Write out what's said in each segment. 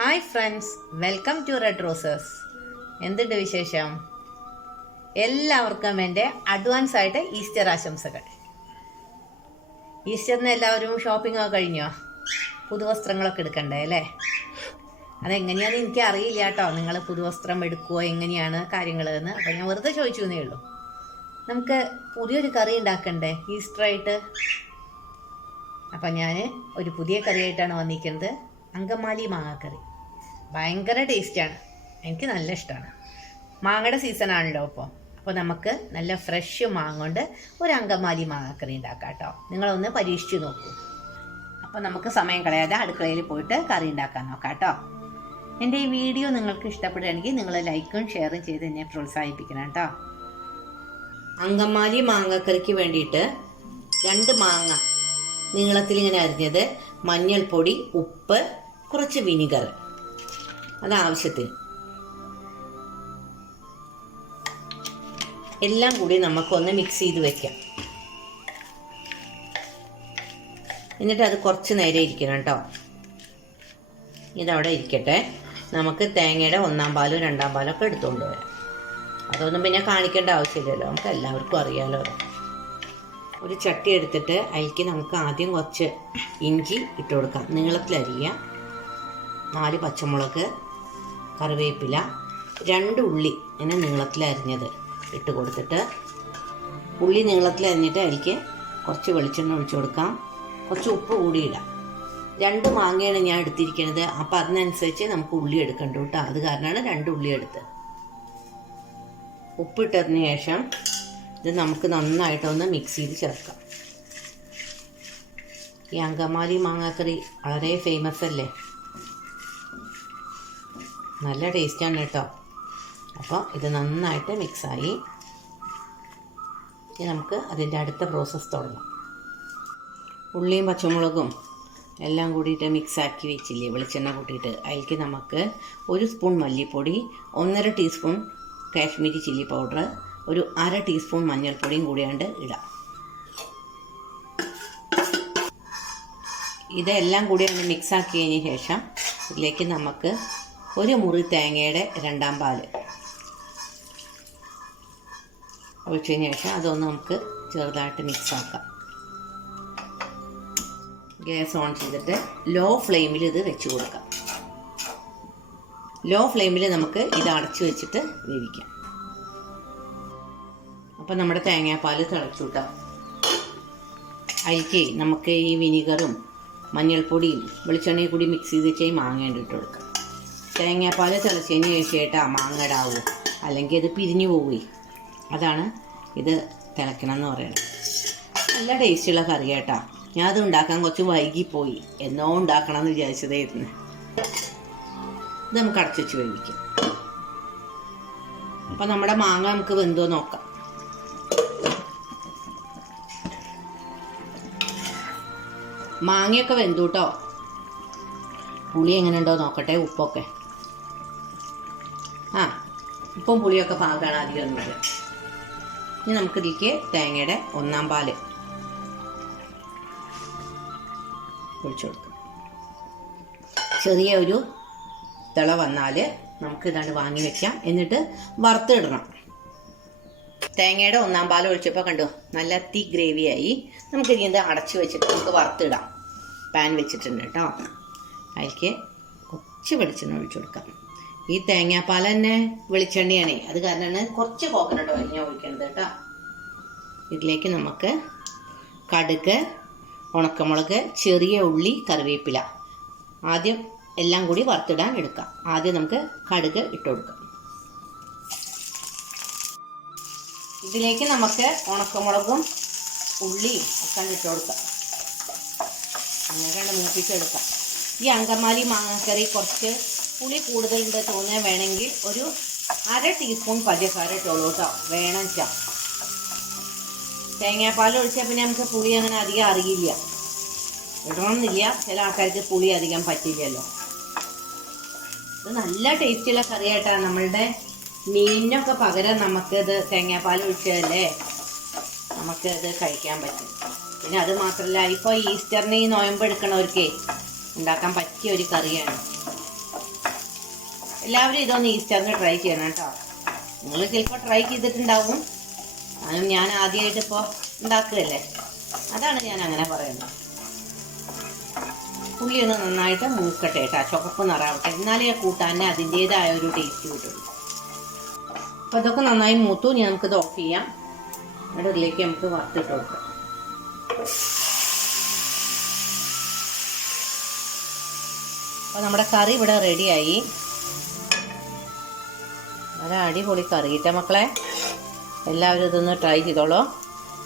Hi friends welcome to red roses എന്തുണ്ട് വിശേഷം? എല്ലാവർക്കും എന്റെ അഡ്വാൻസ് ആയിട്ട് ഈസ്റ്റർ ആശംസകൾ. ഈസ്റ്ററിന് എല്ലാവരും ഷോപ്പിംഗ് ഒക്കെ കഴിഞ്ഞോ? പുതുവസ്ത്രങ്ങളൊക്കെ എടുക്കണ്ടേ അല്ലേ? അതെങ്ങനെയാണെന്ന് എനിക്ക് അറിയില്ല കേട്ടോ. നിങ്ങൾ പുതുവസ്ത്രം എടുക്കുമോ എങ്ങനെയാണ് കാര്യങ്ങൾ എന്ന് അപ്പോൾ ഞാൻ വെറുതെ ചോദിച്ചു എന്നേ ഉള്ളൂ. നമുക്ക് പുതിയൊരു കറി ഉണ്ടാക്കണ്ടേ ഈസ്റ്ററായിട്ട് അപ്പം ഞാൻ ഒരു പുതിയ കറിയായിട്ടാണ് വന്നിരിക്കുന്നത്. അങ്കമാലി മാങ്ങാക്കറി. ഭയങ്കര ടേസ്റ്റാണ് എനിക്ക് നല്ല ഇഷ്ടമാണ് മാങ്ങയുടെ സീസൺ ആണല്ലോ ഇപ്പോൾ അപ്പോൾ നമുക്ക് നല്ല ഫ്രഷ് മാങ്ങ കൊണ്ട് ഒരു അങ്കമാലി മാങ്ങാക്കറി ഉണ്ടാക്കാം കേട്ടോ. നിങ്ങളൊന്ന് പരീക്ഷിച്ച് നോക്കൂ. അപ്പോൾ നമുക്ക് സമയം കളയാതെ അടുക്കളയിൽ പോയിട്ട് കറി ഉണ്ടാക്കാൻ നോക്കാം കേട്ടോ. എന്റെ ഈ വീഡിയോ നിങ്ങൾക്ക് ഇഷ്ടപ്പെടുകയാണെങ്കിൽ നിങ്ങൾ ലൈക്കും ഷെയറും ചെയ്ത് എന്നെ പ്രോത്സാഹിപ്പിക്കണം കേട്ടോ. അങ്കമാലി മാങ്ങാക്കറിക്ക് വേണ്ടിയിട്ട് രണ്ട് മാങ്ങ നീളത്തിൽ ഇങ്ങനെ അരിഞ്ഞത് മഞ്ഞൾപ്പൊടി ഉപ്പ് കുറച്ച് വിനിഗർ. അത് ആവശ്യത്തിന്. എല്ലാം കൂടി നമുക്കൊന്ന് മിക്സ് ചെയ്ത് വെക്കാം. എന്നിട്ട് അത് കുറച്ച് നേരം ഇരിക്കണം കേട്ടോ ഇതവിടെ ഇരിക്കട്ടെ. നമുക്ക് തേങ്ങയുടെ ഒന്നാം പാലും രണ്ടാം പാലും ഒക്കെ എടുത്തുകൊണ്ട് വരാം. അതൊന്നും പിന്നെ കാണിക്കേണ്ട ആവശ്യമില്ലല്ലോ. നമുക്ക് എല്ലാവർക്കും അറിയാമല്ലോ. ഒരു ചട്ടി എടുത്തിട്ട് അതിലേക്ക് നമുക്ക് ആദ്യം കുറച്ച് ഇഞ്ചി ഇട്ട് കൊടുക്കാം. നീളത്തിലരിയ നാല് പച്ചമുളക് കറിവേപ്പില രണ്ട് ഉള്ളി ഇങ്ങനെ നീളത്തിലരിഞ്ഞത് ഇട്ട് കൊടുത്തിട്ട് ഉള്ളി നീളത്തിലരിഞ്ഞിട്ട് അതിലേക്ക് കുറച്ച് വെളിച്ചെണ്ണ ഒഴിച്ചു കൊടുക്കാം. കുറച്ച് ഉപ്പ് കൂടി ഇടാം. രണ്ട് മാങ്ങയാണ് ഞാൻ എടുത്തിരിക്കുന്നത്. അപ്പം അതിനനുസരിച്ച് നമുക്ക് ഉള്ളി എടുക്കണ്ട കേട്ടോ. അത് കാരണമാണ് രണ്ട് ഉള്ളി എടുത്തത്. ഉപ്പിട്ടതിന് ശേഷം ഇത് നമുക്ക് നന്നായിട്ടൊന്ന് മിക്സ് ചെയ്ത് ചേർക്കാം. ഈ അങ്കമാലി മാങ്ങാക്കറി വളരെ ഫേമസ് അല്ലേ? നല്ല ടേസ്റ്റാണ് കേട്ടോ. അപ്പോൾ ഇത് നന്നായിട്ട് മിക്സായി ഇനി നമുക്ക് അതിന്റെ അടുത്ത പ്രോസസ്സ് തുടങ്ങാം. ഉള്ളിയും പച്ചമുളകും എല്ലാം കൂടിയിട്ട് മിക്സാക്കി വെച്ചില്ലേ? വെളിച്ചെണ്ണ കൂട്ടിയിട്ട്. അതിലേക്ക് നമുക്ക് ഒരു സ്പൂൺ മല്ലിപ്പൊടി ഒന്നര ടീസ്പൂൺ കാശ്മീരി ചില്ലി പൗഡർ ഒരു അര ടീസ്പൂൺ മഞ്ഞൾപ്പൊടിയും കൂടിയാണ്ട് ഇടാം. ഇതെല്ലാം കൂടി ഒന്ന് മിക്സ് കഴിഞ്ഞ ശേഷം ഇതിലേക്ക് നമുക്ക് ഒരു മുറി തേങ്ങയുടെ രണ്ടാം പാൽ ഒഴിച്ചതിന് ശേഷം അതൊന്ന് നമുക്ക് ചെറുതായിട്ട് മിക്സാക്കാം ഗ്യാസ് ഓൺ ചെയ്തിട്ട് ലോ ഫ്ലെയിമിൽ ഇത് വെച്ച് കൊടുക്കാം. ലോ ഫ്ലെയിമിൽ നമുക്ക് ഇത് അടച്ചു വെച്ചിട്ട് വേവിക്കാം. അപ്പം നമ്മുടെ തേങ്ങാപ്പാൽ തിളച്ചു കിട്ടാം അതിലേക്ക് നമുക്ക് ഈ വിനീഗറും മഞ്ഞൾപ്പൊടിയും വെളിച്ചെണ്ണയും കൂടി മിക്സ് ചെയ്ത് വെച്ചാൽ മാങ്ങ ഇട്ട് കൊടുക്കാം. തേങ്ങാപ്പാൽ തിളച്ചതിന് ശേഷമായിട്ട് ആ മാങ്ങ ഇടാവൂ. അല്ലെങ്കിൽ അത് പിരിഞ്ഞു പോവുകയും. അതാണ് ഇത് തിളക്കണം എന്ന് പറയുന്നത് നല്ല ടേസ്റ്റുള്ള കറി കേട്ടാ ഞാൻ അത് ഉണ്ടാക്കാൻ കുറച്ച് വൈകിപ്പോയി. എന്നോ ഉണ്ടാക്കണം എന്ന് വിചാരിച്ചതായിരുന്നു. ഇത് നമുക്ക് അടച്ചു വെച്ച് വേവിക്കാം. അപ്പം നമ്മുടെ മാങ്ങ നമുക്ക് വെന്തോ നോക്കാം. മാങ്ങയൊക്കെ വെന്തു കേട്ടോ പുളി എങ്ങനെ ഉണ്ടോ നോക്കട്ടെ ഉപ്പൊക്കെ. ആ ഉപ്പും പുളിയൊക്കെ പാകമാണ് അധികം ഒന്നുമില്ല ഇനി നമുക്കിതിലേക്ക് തേങ്ങയുടെ ഒന്നാം പാൽ ഒഴിച്ചു കൊടുക്കും. ചെറിയ ഒരു തിള വന്നാൽ നമുക്ക് ഇതാണ്ട് വാങ്ങി വെക്കാം. എന്നിട്ട് വറുത്തിടണം. തേങ്ങയുടെ ഒന്നാം പാൽ ഒഴിച്ചപ്പോൾ കണ്ടു നല്ല തീ ഗ്രേവിയായി നമുക്ക് ഇനി ഇത് അടച്ചു വെച്ചിട്ട് നമുക്ക് വറുത്തിടാം. പാൻ വെച്ചിട്ടുണ്ട് കേട്ടോ. അതിലേക്ക് കുറച്ച് വെളിച്ചെണ്ണ ഒഴിച്ചു കൊടുക്കാം. ഈ തേങ്ങാപ്പാൽ തന്നെ വെളിച്ചെണ്ണയാണ്. അത് കാരണമാണ് കുറച്ച് കോക്കനട്ട് ഓയിൽ ഞാൻ ഒഴിക്കണത് കേട്ടോ. ഇതിലേക്ക് നമുക്ക് കടുക് ഉണക്കമുളക് ചെറിയ ഉള്ളി കറിവേപ്പില. ആദ്യം എല്ലാം കൂടി വറുത്തിടാൻ എടുക്കാം. ആദ്യം നമുക്ക് കടുക് ഇട്ട് കൊടുക്കാം. ഇതിലേക്ക് നമുക്ക് ഉണക്കമുളകും ഉള്ളിയും ഒക്കെ ഇട്ട് കൊടുക്കാം. അങ്ങനെയാണ് മൂപ്പിച്ചെടുക്കാം ഈ അങ്കമാലി മാങ്ങക്കറി കുറച്ച് പുളി കൂടുതലുണ്ട് തോന്നിയാൽ വേണമെങ്കിൽ ഒരു അര ടീസ്പൂൺ പഞ്ചസാര ഇട്ടോളൂ കേട്ടോ. വേണം ചാ തേങ്ങാപ്പാൽ ഒഴിച്ചാൽ പിന്നെ നമുക്ക് പുളി അങ്ങനെ അധികം അറിയില്ല. ഇടണമെന്നില്ല. ചില ആൾക്കാർക്ക് പുളി അധികം പറ്റില്ലല്ലോ. ഇത് നല്ല ടേസ്റ്റുള്ള കറിയായിട്ടാണ് നമ്മളുടെ മീനിനൊക്കെ പകരം നമുക്കിത് തേങ്ങാപ്പാൽ ഒഴിച്ചതല്ലേ? നമുക്ക് ഇത് കഴിക്കാൻ പറ്റും. പിന്നെ അത് മാത്രമല്ല ഇപ്പോൾ ഈസ്റ്ററിന് ഈ നോയമ്പ് എടുക്കണവർക്കേ ഉണ്ടാക്കാൻ പറ്റിയ ഒരു കറിയാണ്. എല്ലാവരും ഇതൊന്ന് ഈസ്റ്ററിന് ട്രൈ ചെയ്യണം കേട്ടോ. നിങ്ങൾ ചിലപ്പോൾ ട്രൈ ചെയ്തിട്ടുണ്ടാവും. അതും ഞാൻ ആദ്യമായിട്ട് ഇപ്പോൾ ഉണ്ടാക്കുകയല്ലേ? അതാണ് ഞാൻ അങ്ങനെ പറയുന്നത്. ഉള്ളി ഒന്ന് നന്നായിട്ട് മൂക്കട്ടെ കേട്ടോ. ചുവപ്പ് നിറാവട്ടെ എന്നാലേ കൂട്ടാൻ അതിന്റേതായ ഒരു ടേസ്റ്റ് കിട്ടുള്ളൂ. അപ്പോൾ അതൊക്കെ നന്നായി മൂത്തു ഇനി നമുക്കിത് ഓഫ് ചെയ്യാം. എന്നിട്ട് ഇതിലേക്ക് നമുക്ക് വറുത്തിട്ട് കൊടുക്കാം. അപ്പോൾ നമ്മുടെ കറി ഇവിടെ റെഡിയായി. നല്ല അടിപൊളി കറി കിട്ടാ മക്കളെ. എല്ലാവരും ഇതൊന്ന് ട്രൈ ചെയ്തോളൂ.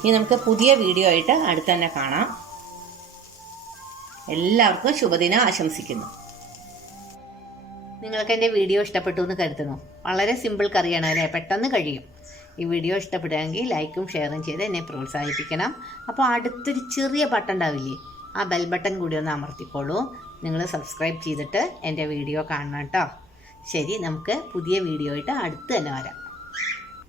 ഇനി നമുക്ക് പുതിയ വീഡിയോ ആയിട്ട് അടുത്ത് തന്നെ കാണാം. എല്ലാവർക്കും ശുഭദിനം ആശംസിക്കുന്നു. നിങ്ങൾക്ക് എന്റെ വീഡിയോ ഇഷ്ടപ്പെട്ടു എന്ന് കരുതുന്നു. വളരെ സിമ്പിൾ കറിയാണ് അല്ലേ? പെട്ടെന്ന് കഴിയും. ഈ വീഡിയോ ഇഷ്ടപ്പെടുകയെങ്കിൽ ലൈക്കും ഷെയറും ചെയ്ത് എന്നെ പ്രോത്സാഹിപ്പിക്കണം. അപ്പോൾ അടുത്തൊരു ചെറിയ ബട്ടൺ ഉണ്ടാവില്ലേ? ആ ബെൽ ബട്ടൺ കൂടി ഒന്ന് അമർത്തിക്കോളൂ. നിങ്ങൾ സബ്സ്ക്രൈബ് ചെയ്തിട്ട് എന്റെ വീഡിയോ കാണണം കേട്ടോ. ശരി നമുക്ക് പുതിയ വീഡിയോ ആയിട്ട് അടുത്ത് തന്നെ വരാം.